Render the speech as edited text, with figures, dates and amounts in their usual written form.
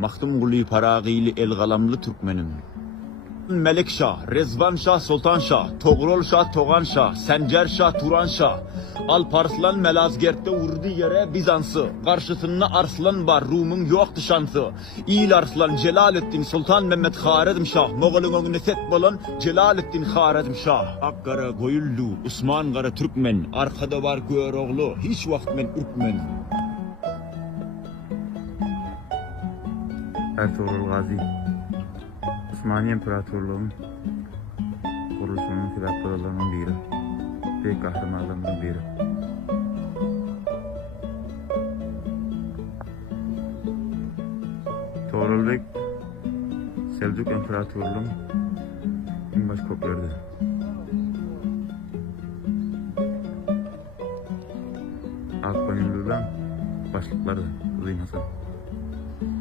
Maktumguli Paragili El Galamlı Türkmenim. Melikşah, Rezvanşah, Sultanşah, Togrolşah, Toğanşah, Sencerşah, Turanşah, Alparslan Melazgert'te vurdu yere Bizansı, karşısında Arslan var, Rum'un yoktu şansı. İl Arslan, Celalettin, Sultan Mehmet Haredimşah, Moğol'un önüne set bolan Celalettin Haredimşah. Akkara Goyullu, Osman Kara Türkmen, arkada var Göğeroğlu, hiç vakt men ürkmen. Ertuğrul Gazi, Osmanlı İmparatorluğu'nun kuruluşunun sebeplerinin biri, büyük kahramanlarından biri. Tuğrulbek, Selçuk İmparatorluğu'nun en baş koplardı. Akbanillu'dan başlıkları Kızı Hasan.